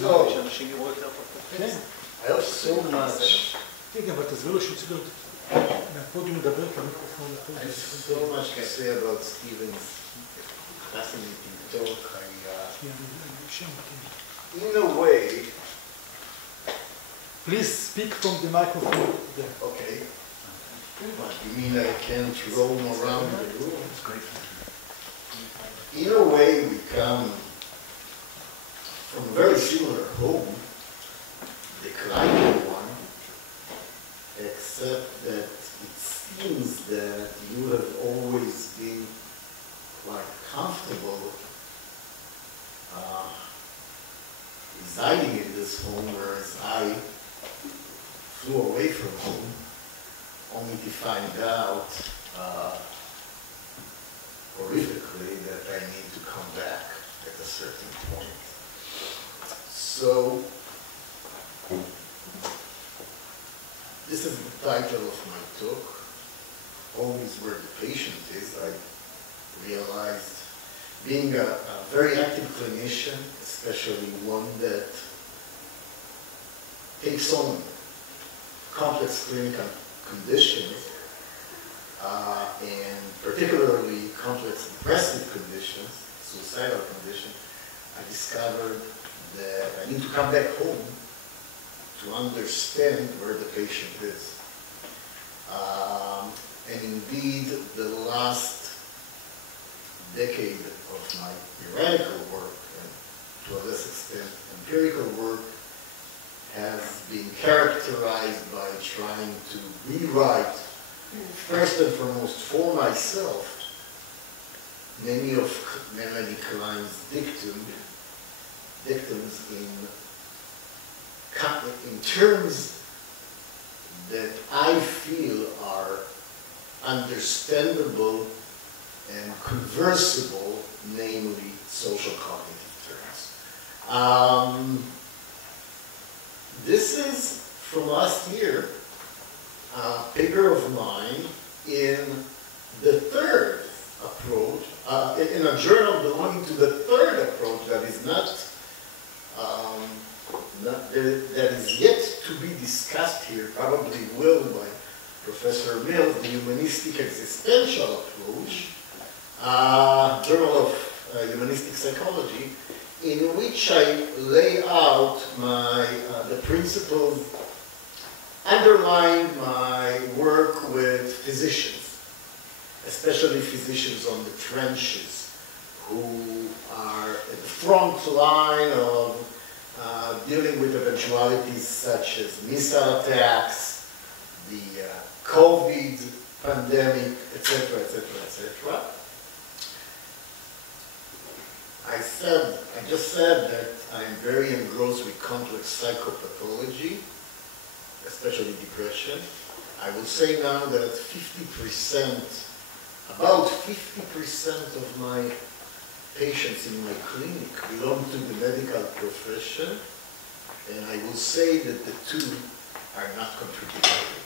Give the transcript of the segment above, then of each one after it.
שאנשים יראו יותר טוב את הטקסט. I have so much. כן, אבל תסביר לו שהוא צריך להיות מהפודיום לדבר כמיקרופון I have so much to say about Stephen's fascinating talk. In a way, please speak from the microphone there. okay. What, you mean I can't roam around the room? It's great. In a way, we come from a very similar home, declining one, except that it seems that you have always been quite comfortable residing in this home, whereas I flew away from home, only to find out horrifically that I need to come back at a certain point. So, this is the title of my talk. Always where the patient is. I realized being a very active clinician, especially one that takes on complex clinical conditions, and particularly complex depressive conditions, suicidal conditions, I discovered that I need to come back home to understand where the patient is. And indeed, the last decade of my theoretical work, and to a less extent empirical work, has been characterized by trying to rewrite, first and foremost for myself, many of Melanie Klein's dictums in terms that I feel are understandable and conversable, namely social cognitive terms. This is from last year, a paper of mine in the third approach, in a journal belonging to the third approach that is that is yet to be discussed here, probably will by Professor Mills, the humanistic existential approach, Journal of Humanistic Psychology, in which I lay out the principles underlying my work with physicians, especially physicians on the trenches, who are at the front line of dealing with eventualities such as missile attacks, the COVID pandemic, etc., etc., etc. I just said that I am very engrossed with complex psychopathology, especially depression. I will say now that about 50% of my patients in my clinic belong to the medical profession, and I will say that the two are not contradictory.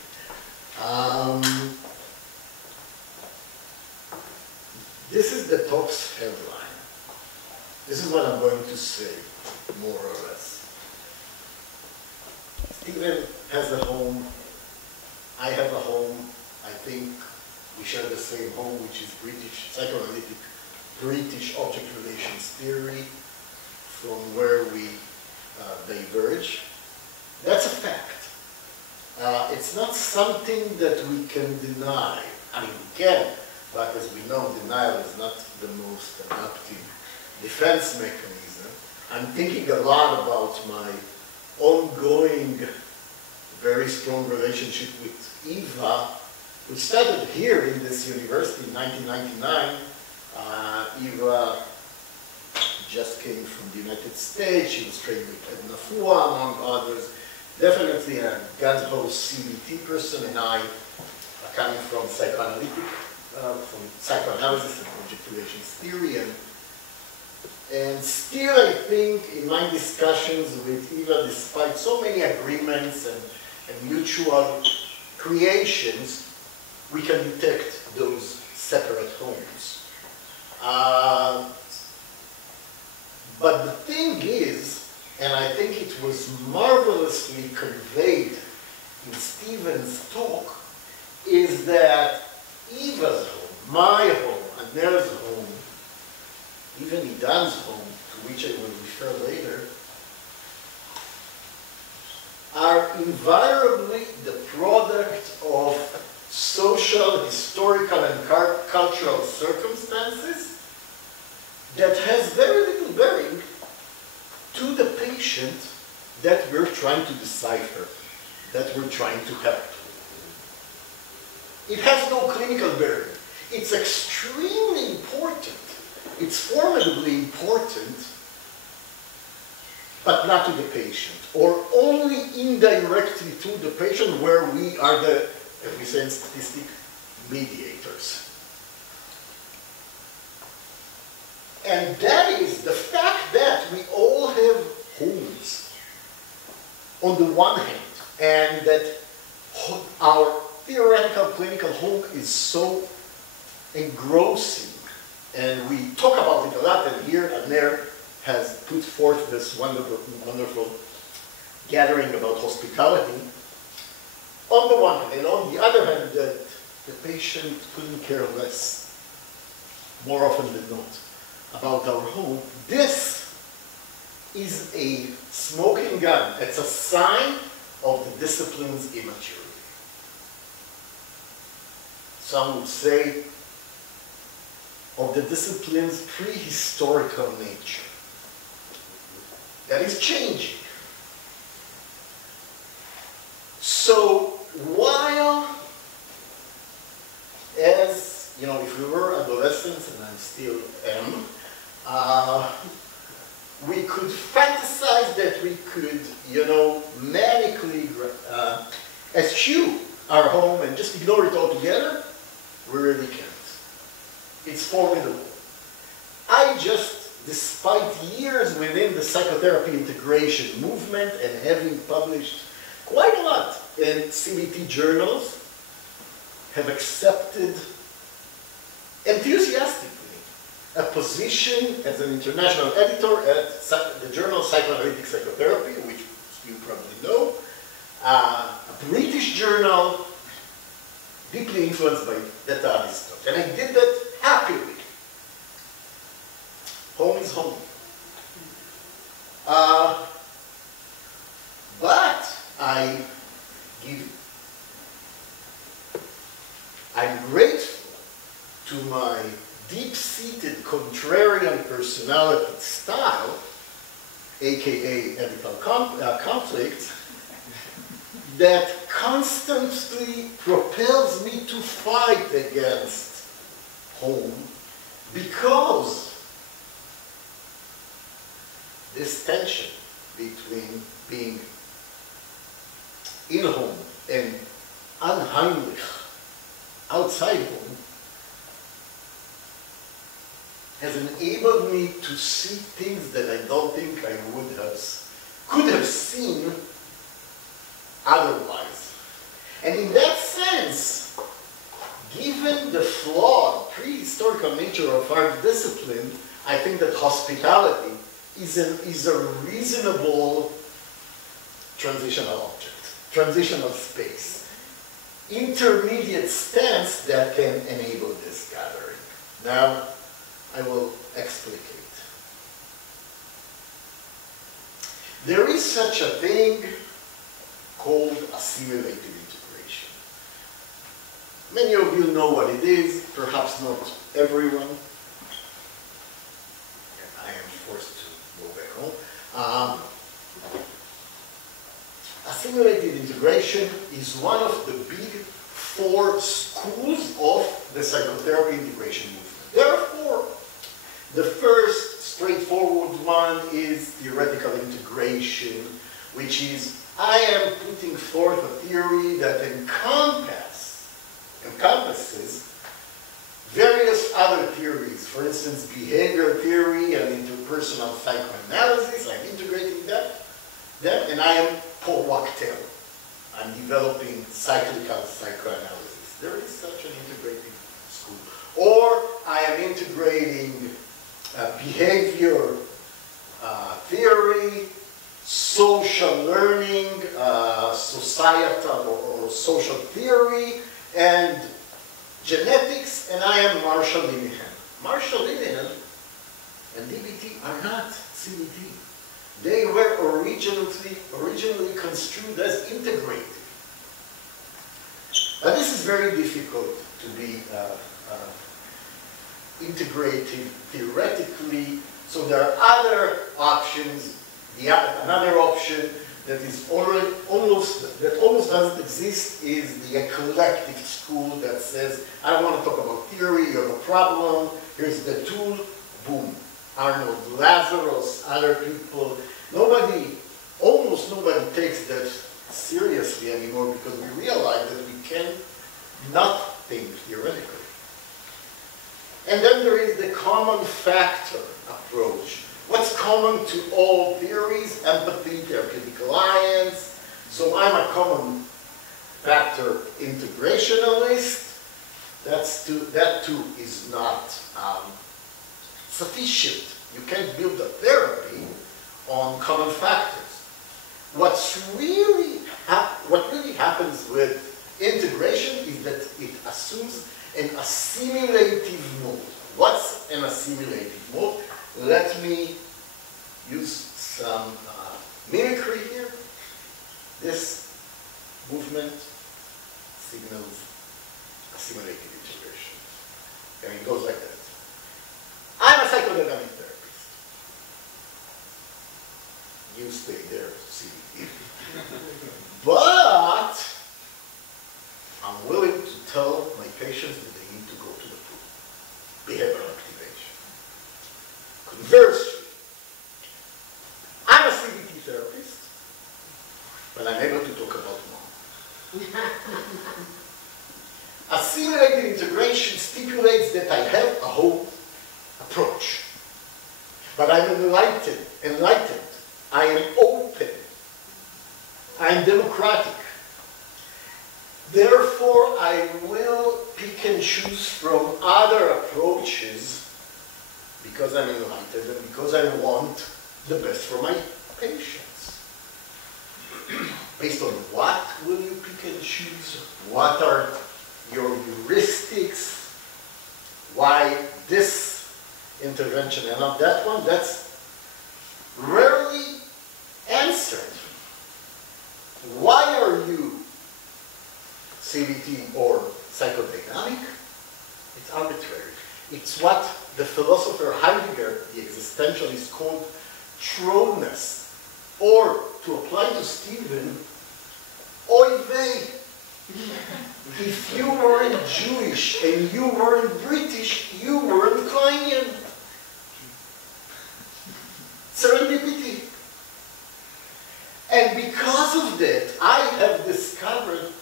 This is the talk's headline. This is what I'm going to say, more or less. Stephen has a home. I have a home. I think we share the same home, which is British, psychoanalytic British object relations theory, from where we diverge. That's a fact. It's not something that we can deny. I mean, we can, but as we know, denial is not the most adaptive defense mechanism. I'm thinking a lot about my ongoing, very strong relationship with Eva, which started here in this university in 1999. Eva just came from the United States. She was trained with Edna Fua, among others. Definitely a gun-ho CBT person, and I are coming from psychoanalysis and object relations theory. And still, I think, in my discussions with Eva, despite so many agreements and mutual creations, we can detect those separate homes. But the thing is and I think it was marvelously conveyed in Stephen's talk, is that Eva's home, my home, Adner's home, even Idan's home, to which I will refer later, are invariably the product of social, historical, and cultural circumstances that has very little bearing to the patient that we're trying to decipher, that we're trying to help. It has no clinical bearing. It's extremely important. It's formidably important, but not to the patient, or only indirectly to the patient, where we are the, as we say in statistics, mediators. And that is the fact that we all have homes, on the one hand, and that our theoretical clinical home is so engrossing, and we talk about it a lot, and here Adner has put forth this wonderful gathering about hospitality. On the one hand, and on the other hand, that the patient couldn't care less, more often than not, about our home. This is a smoking gun. It's a sign of the discipline's immaturity. Some would say of the discipline's prehistorical nature. That is changing. So while, as you know, if we were adolescents, and I still am, we could fantasize that we could, you know, manically eschew our home and just ignore it altogether. We really can't. It's formidable. I just, despite years within the psychotherapy integration movement and having published quite a lot in CBT journals, have accepted enthusiastically a position as an international editor at the journal Psychoanalytic Psychotherapy, which you probably know, a British journal deeply influenced by that Aristotle. And I did that happily. Home is home. But I'm grateful to my deep-seated contrarian personality style, aka ethical conflict, that constantly propels me to fight against home, because this tension between being in home and unheimlich, outside home, has enabled me to see things that I don't think I could have seen otherwise. And in that sense, given the flawed prehistorical nature of our discipline, I think that hospitality is a reasonable transitional object, transitional space, intermediate stance that can enable this gathering. Now, I will explicate. There is such a thing called assimilated integration. Many of you know what it is, perhaps not everyone. I am forced to go back home. Assimilated integration is one of the big four schools of the psychotherapy integration movement. There are four. The first straightforward one is theoretical integration, which is I am putting forth a theory that encompasses various other theories. For instance, behavior theory and interpersonal psychoanalysis. I'm integrating them, and I am pro-wactel. I'm developing cyclical psychoanalysis. There is such an integrating school. Or I am integrating behavior theory social learning, societal or social theory, and genetics, and I am Marshall Linehan. Marshall Linehan and DBT are not CBT. They were originally construed as integrative. Now this is very difficult to be integrative theoretically, so there are other options. Another option that is almost doesn't exist is the eclectic school that says, I don't want to talk about theory, you have a problem, here's the tool, boom. Arnold Lazarus, other people, almost nobody takes that seriously anymore because we realize that we can not think theoretically. And then there is the common factor approach. What's common to all theories? Empathy, therapeutic alliance. So I'm a common factor integrationalist. That too is not sufficient. You can't build a therapy on common factors. What really happens with integration is that it assumes an assimilative mode. What's an assimilative mode? Let me use some mimicry here. This movement signals assimilative integration. And it goes like that. I'm a psychodynamic therapist. You stay there, CBT. But I'm willing to tell my patients that they need to go to the pool. Behavioral activation. Conversely, I'm a CBT therapist, but I'm able to talk about mom. Assimilative integration stipulates that I have a whole approach. But I'm enlightened. I am open. I am democratic. Therefore, I will pick and choose from other approaches because I'm enlightened and because I want the best for my patients. Based on what will you pick and choose? What are your heuristics? Why this intervention and not that one? That's rarely answered. Why are you CBT or psychodynamic? It's arbitrary. It's what the philosopher Heidegger, the existentialist, called truthness. Or, to apply to Stephen, oy vey. If you weren't Jewish and you weren't British, you weren't Kleinian. Serendipity. And because of that, I have discovered,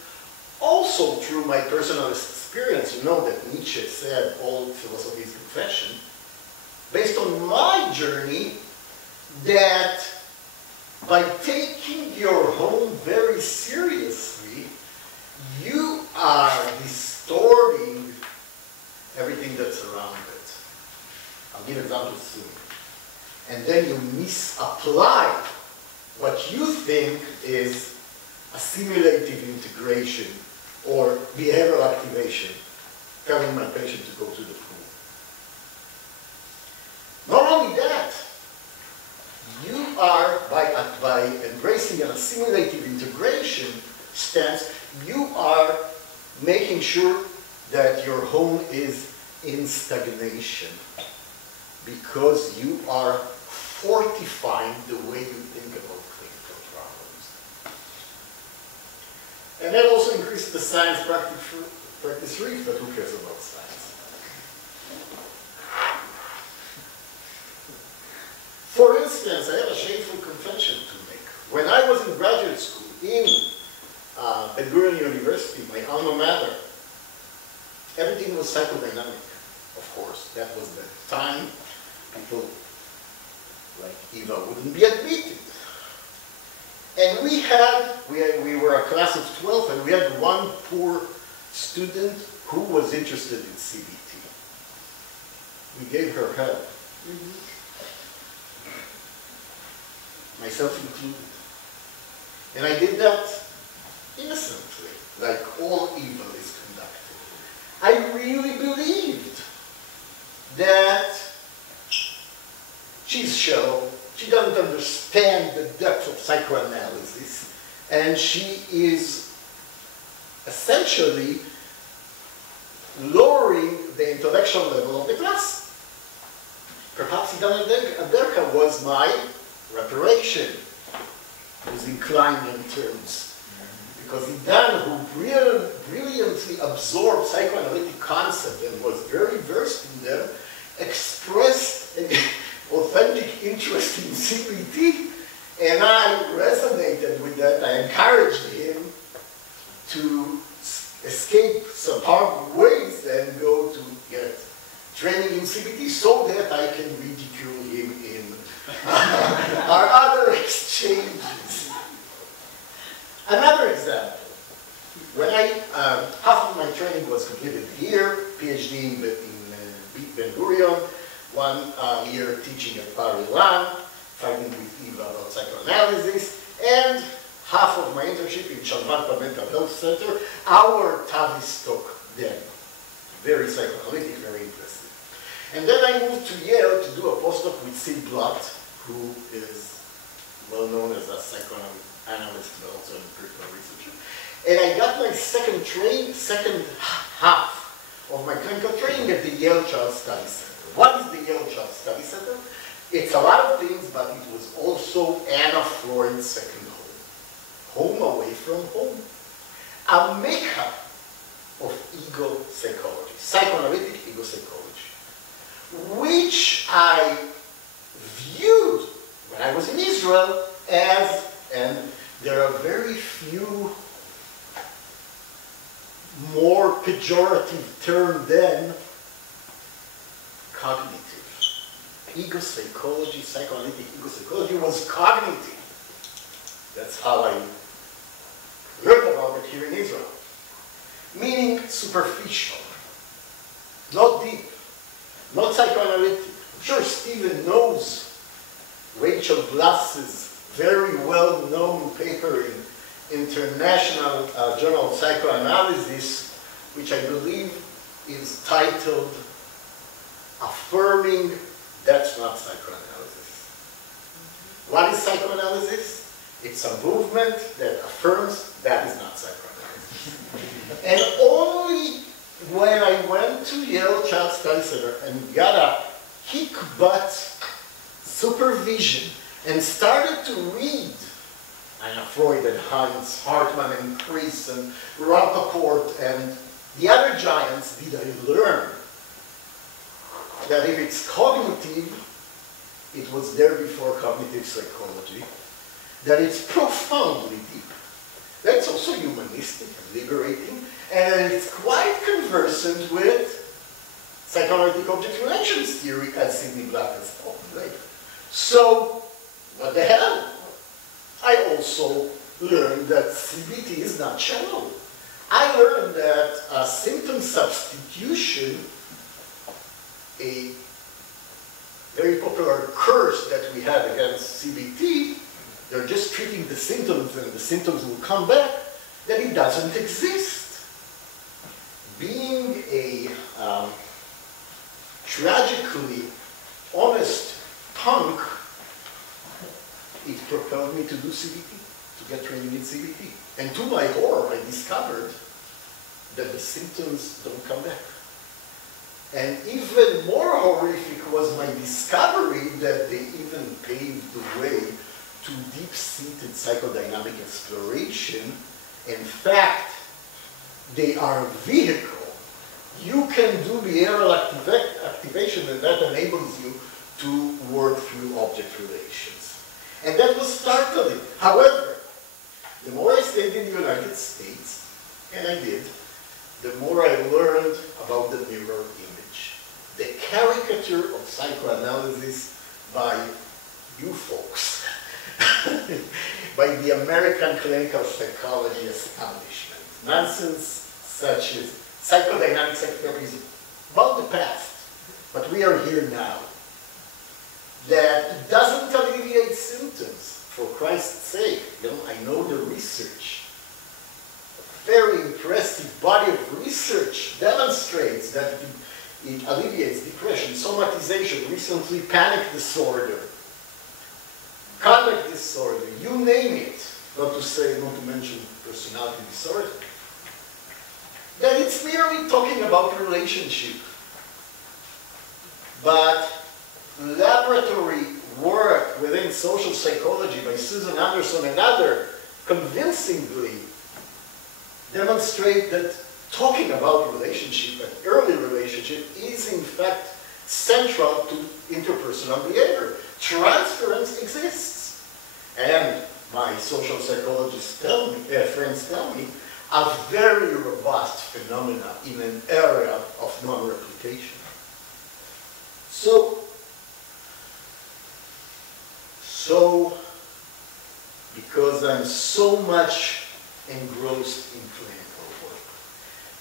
also through my personal experience, you know that Nietzsche said all philosophy is confession, based on my journey, that by taking your home very seriously, you are distorting everything that's around it. I'll give examples soon. And then you misapply what you think is assimilative integration or behavioral activation, telling my patient to go to the pool. Not only that, you are, by embracing an assimilative integration stance, you are making sure that your home is in stagnation because you are fortifying the way you think about clinical problems. And that also increases the science practice reach, but who cares about science? For instance, I have a shameful confession to make. When I was in graduate school in Ben-Gurion University, my alma mater, everything was psychodynamic, of course. That was the time people like Eva wouldn't be admitted. And we were a class of 12, and we had one poor student who was interested in CBT. We gave her help. myself included. And I did that innocently, like all evil is conducted. I really believed that she's shallow, she doesn't understand the depth of psychoanalysis, and she is essentially lowering the intellectual level of the class. Perhaps Idan Aderka was my reparation, was inclined in terms. Because Idan, who brilliantly absorbed psychoanalytic concepts and was very versed in them, expressed an authentic interest in CBT, and I resonated with that. I encouraged him to escape some hard ways and go to get training in CBT so that I can ridicule him in our other exchanges. Another example, when half of my training was completed here, PhD in Ben-Gurion, 1 year teaching at Bar-Ilan, fighting with Eva about psychoanalysis, and half of my internship in Shalvanta Mental Health Center, our Tavistock then. Very psychoanalytic, very interesting. And then I moved to Yale to do a postdoc with Sid Blatt, who is well known as a psychoanalyst, but also an empirical researcher. And I got my second half of my clinical training at the Yale Child Study Center. What is the Yale Child Study Center? It's a lot of things, but it was also Anna Freud's second home. Home away from home. A makeup of ego psychology, psychoanalytic ego psychology, which I viewed when I was in Israel as, and there are very few more pejorative term than cognitive. Ego psychology, psychoanalytic ego psychology was cognitive. That's how I learned about it here in Israel. Meaning superficial, not deep, not psychoanalytic. I'm sure Stephen knows Rachel Glass's very well-known paper in International Journal of Psychoanalysis, which I believe is titled Affirming That's Not Psychoanalysis. What is psychoanalysis? It's a movement that affirms that is not psychoanalysis. And only when I went to Yale Child Study Center and got a kick-butt supervision and started to read Anna Freud and Heinz Hartmann and Chris and Rappaport and the other giants, did I learn that if it's cognitive, it was there before cognitive psychology, that it's profoundly deep. That's also humanistic and liberating, and it's quite conversant with psychoanalytic object relations theory, as Sidney Blatt has spoken later. So, what the hell? I also learned that CBT is not shallow. I learned that symptom substitution, a very popular curse that we have against CBT, they're just treating the symptoms and the symptoms will come back, that it doesn't exist. Being a tragically honest punk, it propelled me to do CBT, to get training in CBT. And to my horror, I discovered that the symptoms don't come back. And even more horrific was my discovery that they even paved the way to deep-seated psychodynamic exploration. In fact, they are a vehicle. You can do behavioral activation, and that enables you to work through object relations. And that was startling. However, the more I stayed in the United States, and I did, the more I learned about the mirror image. The caricature of psychoanalysis by you folks, by the American clinical psychology establishment. Nonsense such as psychodynamic psychotherapy is about the past, but we are here now. That doesn't alleviate symptoms. for Christ's sake, I know the research. A very impressive body of research demonstrates that it alleviates depression, somatization, recently panic disorder, conduct disorder, you name it, not to mention personality disorder, that it's merely talking about relationship. But laboratory work within social psychology by Susan Anderson and others convincingly demonstrate that talking about relationship and early relationship is in fact central to interpersonal behavior. Transference exists. And my social psychologists friends tell me, a very robust phenomena in an area of non-replication. So because I'm so much engrossed in clinical work,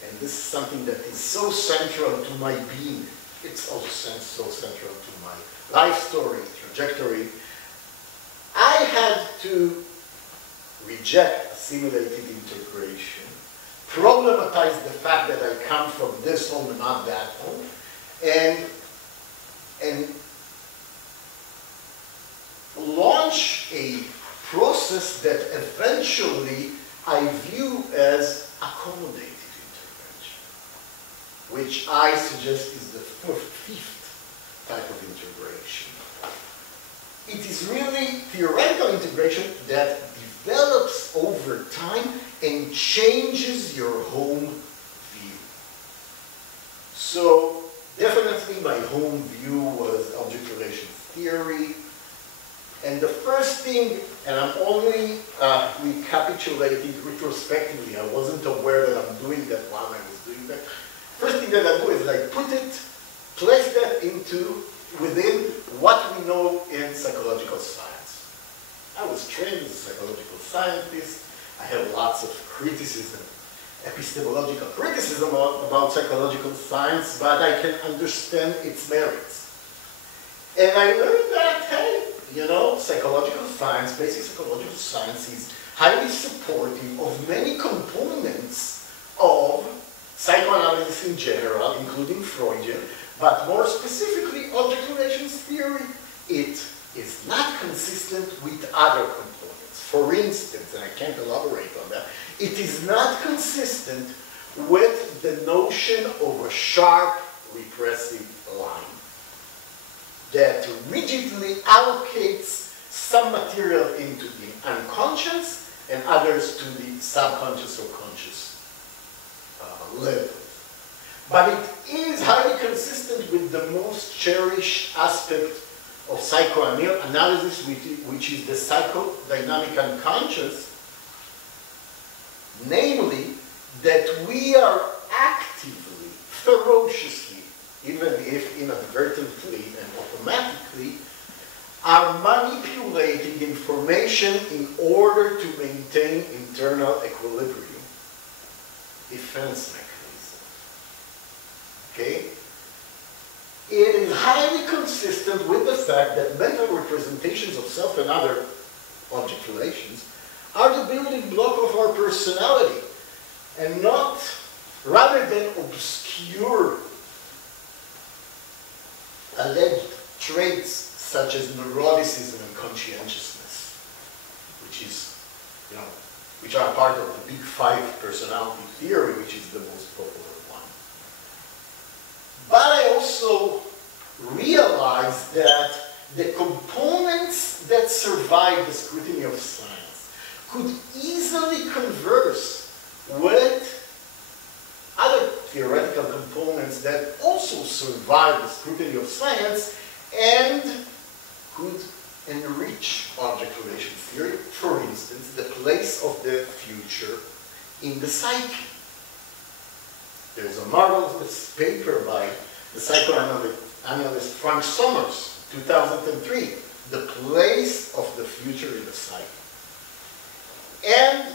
and this is something that is so central to my being, it's also so central to my life story, trajectory, I had to reject assimilated integration, problematize the fact that I come from this home and not that home, and launch a process that eventually I view as accommodative intervention, which I suggest is the fifth type of integration. It is really theoretical integration that develops over time and changes your home view. So definitely my home view was object relation theory. And the first thing, and I'm only recapitulating retrospectively, I wasn't aware that I'm doing that while I was doing that. First thing that I do is I place that within what we know in psychological science. I was trained as a psychological scientist. I have lots of criticism, epistemological criticism about psychological science, but I can understand its merits. And I learned that, hey, psychological science, basic psychological science is highly supportive of many components of psychoanalysis in general, including Freudian, but more specifically, object relations theory. It is not consistent with other components. For instance, and I can't elaborate on that, it is not consistent with the notion of a sharp repressive line that rigidly allocates some material into the unconscious and others to the subconscious or conscious level. But it is highly consistent with the most cherished aspect of psychoanalysis, which is the psychodynamic unconscious, namely that we are actively, ferociously, even if inadvertently and automatically, are manipulating information in order to maintain internal equilibrium, defense mechanism. Okay? It is highly consistent with the fact that mental representations of self and other object relations are the building block of our personality, and not, rather than obscure alleged traits such as neuroticism and conscientiousness, which are part of the Big Five personality theory, which is the most popular one. But I also realized that the components that survive the scrutiny of science could easily converse with other theoretical components that also survive the scrutiny of science and could enrich object relation theory. For instance, the place of the future in the psyche. There's a marvelous paper by the psychoanalyst Frank Summers, 2003, The Place of the Future in the Psyche. And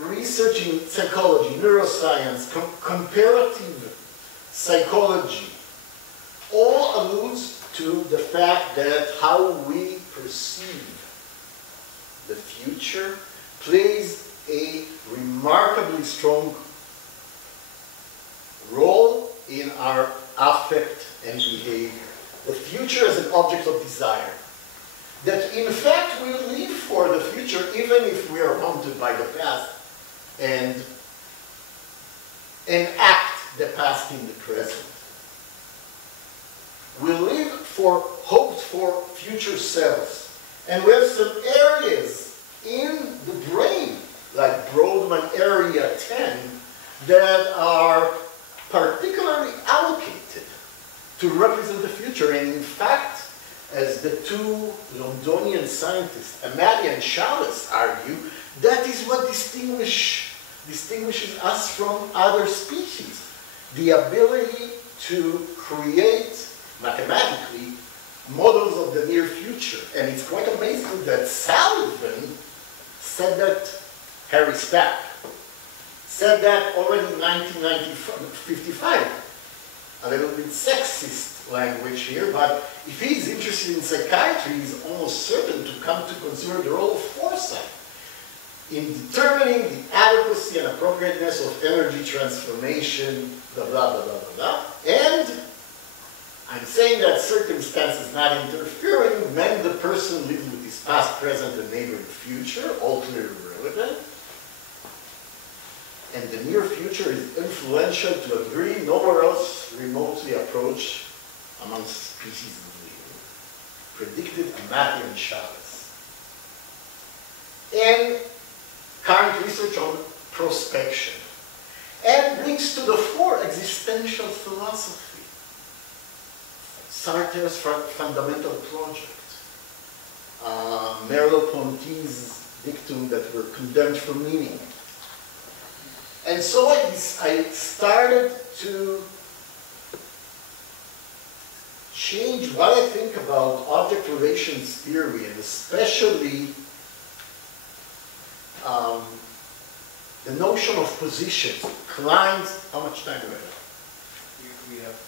research in psychology, neuroscience, comparative psychology, all alludes to the fact that how we perceive the future, plays a remarkably strong role in our affect and behavior. The future as an object of desire. That in fact we live for the future even if we are haunted by the past and enact the past in the present. We live for hoped for future selves. And we have some areas in the brain, like Brodmann Area 10, that are particularly allocated to represent the future. And in fact, as the two Londonian scientists, Amati and Chavez, argue, that is what distinguishes us from other species. The ability to create, mathematically, models of the near future. And it's quite amazing that Sullivan said that, Harry Stack, said that already in 1955. A little bit sexist language here, but if he's interested in psychiatry, he's almost certain to come to consider the role of foresight in determining the adequacy and appropriateness of energy transformation, blah, blah, blah, blah, blah. And I'm saying that circumstances not interfering meant the person living with his past, present, and neighboring future, all clearly relevant. And the near future is influential to a degree nowhere else remotely approached amongst species of living. Predicted Amati and Chavez. And current research on prospection. And brings to the fore existential philosophy. Sartre's fundamental project. Merleau-Ponty's dictum that we're condemned for meaning. And so I started to change what I think about object relations theory, and especially the notion of positions. Klein's, how much time do I have? We have.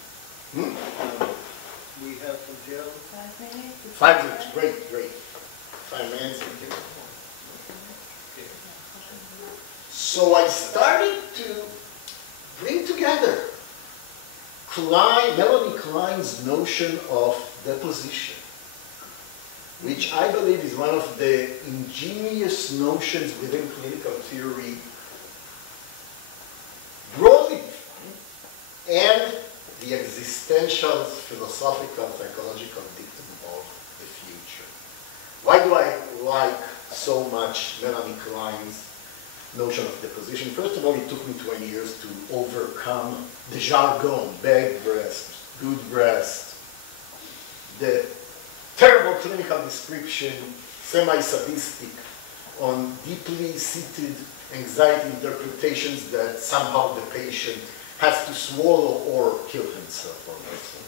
We have until 5 minutes. 5 minutes, great, great. 5 minutes. So I started to bring together Melanie Klein's notion of deposition, which I believe is one of the ingenious notions within clinical theory, broadly defined, and the existential, philosophical, psychological dictum of the future. Why do I like so much Melanie Klein's notion of deposition? First of all, it took me 20 years to overcome the jargon, bad breast, good breast, the terrible clinical description, semi-sadistic, on deeply seated anxiety interpretations that somehow the patient has to swallow or kill himself or herself.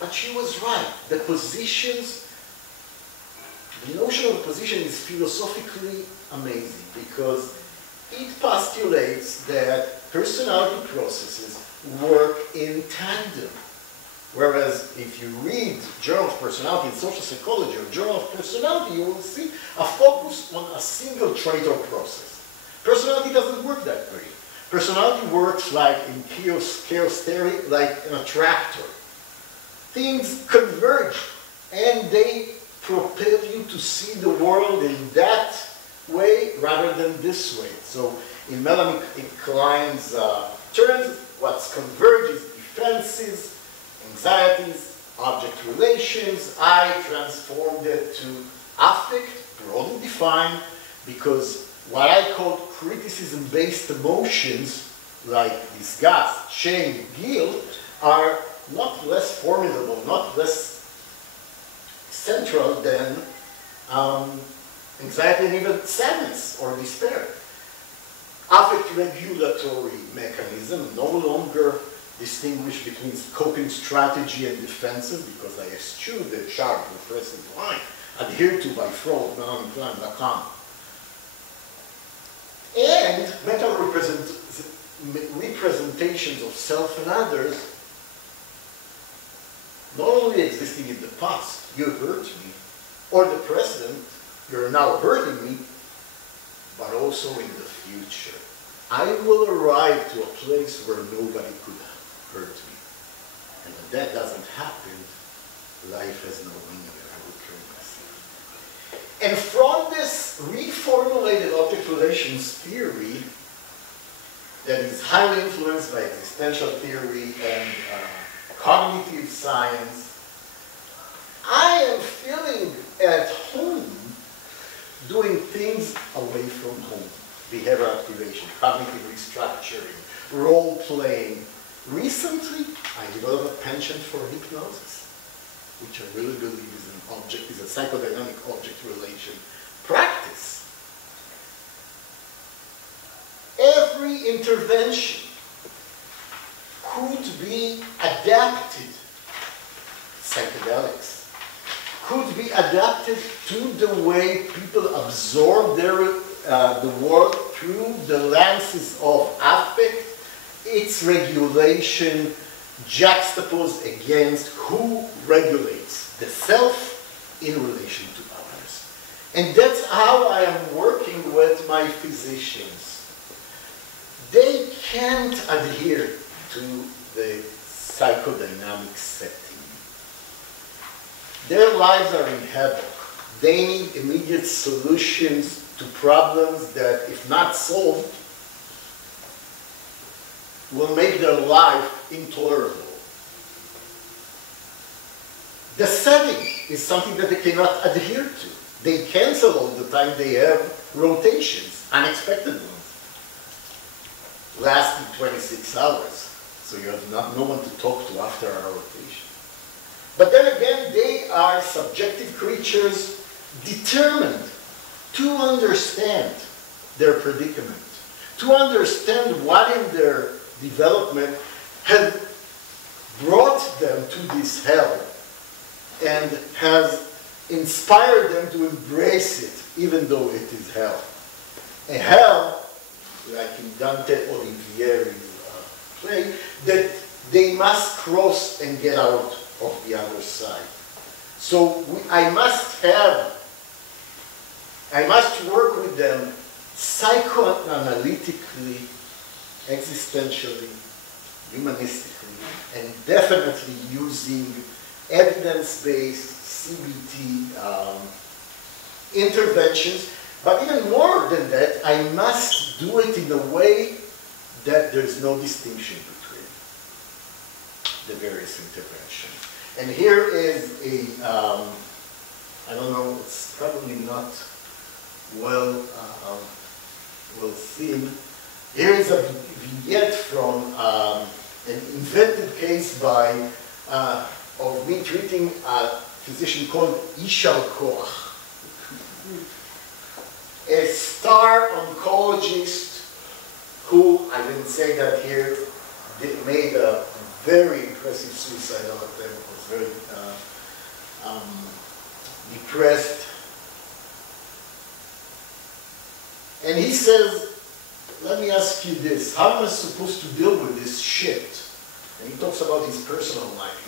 But she was right. The positions, the notion of position is philosophically amazing because it postulates that personality processes work in tandem. Whereas if you read Journal of Personality in Social Psychology or Journal of Personality, you will see a focus on a single trait or process. Personality doesn't work that way. Personality works like in chaos theory, like an attractor. Things converge and they propel you to see the world in that way rather than this way. So in Melanie Klein's terms, what's converged is defenses, anxieties, object relations. I transformed it to affect, broadly defined, because what I call criticism-based emotions, like disgust, shame, guilt, are not less formidable, not less central than anxiety and even sadness or despair. Affect regulatory mechanism no longer distinguish between coping strategy and defenses, because I eschew the sharp repressive line adhered to by Freud, Melanie Klein, Lacan. And mental representations of self and others not only existing in the past, you hurt me, or the present, you're now hurting me, but also in the future. I will arrive to a place where nobody could hurt me. And when that doesn't happen, life has no meaning and I will kill myself. And from this reformulated object relations theory that is highly influenced by existential theory and cognitive science, I am feeling at home doing things away from home. Behavioral activation, cognitive restructuring, role-playing. Recently, I developed a penchant for hypnosis, which I really believe is a psychodynamic object relation practice. Every intervention could be adapted, psychedelics, could be adapted to the way people absorb the world through the lenses of affect, its regulation juxtaposed against who regulates the self in relation to others. And that's how I am working with my physicians. They can't adhere to the psychodynamic setting. Their lives are in havoc. They need immediate solutions to problems that, if not solved, will make their life intolerable. The setting is something that they cannot adhere to. They cancel all the time. They have rotations, unexpected ones, lasting 26 hours. So you have no one to talk to after our rotation. But then again, they are subjective creatures determined to understand their predicament, to understand what in their development had brought them to this hell and has inspired them to embrace it, even though it is hell. A hell, like in Dante Alighieri's play, that they must cross and get out of the other side. So I must work with them psychoanalytically, existentially, humanistically, and definitely using evidence-based CBT interventions. But even more than that, I must do it in a way that there's no distinction between the various interventions. And here is a, I don't know, it's probably not well seen. Here is a vignette from an invented case of me treating a physician called Ishal Koch, a star oncologist who, I didn't say that here, made a very impressive suicidal attempt, was very depressed. And he says, let me ask you this, how am I supposed to deal with this shit? And he talks about his personal life,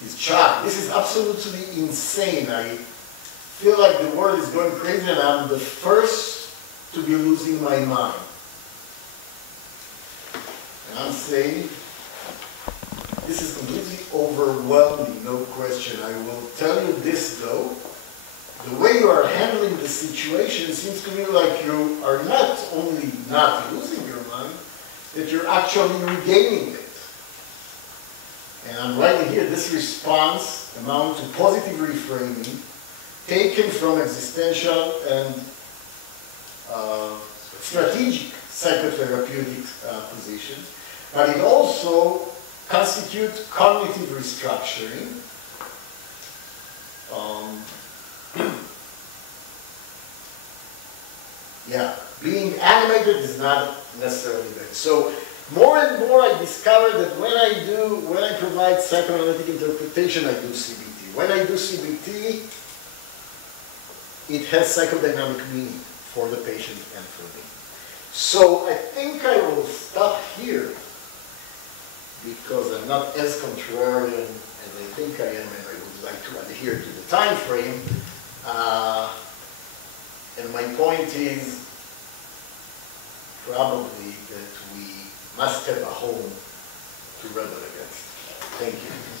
his child. This is absolutely insane. I feel like the world is going crazy and I'm the first to be losing my mind. And I'm saying, this is completely overwhelming, no question. I will tell you this though, the way you are handling the situation seems to me like you are not only not losing your mind, that you're actually regaining it. And I'm writing here, this response amounts to positive reframing taken from existential and strategic psychotherapeutic positions, but it also constitutes cognitive restructuring. Yeah, being animated is not necessarily bad. So more and more I discover that when I provide psychoanalytic interpretation, I do CBT. When I do CBT, it has psychodynamic meaning for the patient and for me. So I think I will stop here because I'm not as contrarian as I think I am, and I would like to adhere to the time frame. And my point is probably that we must have a home to rebel against. Thank you.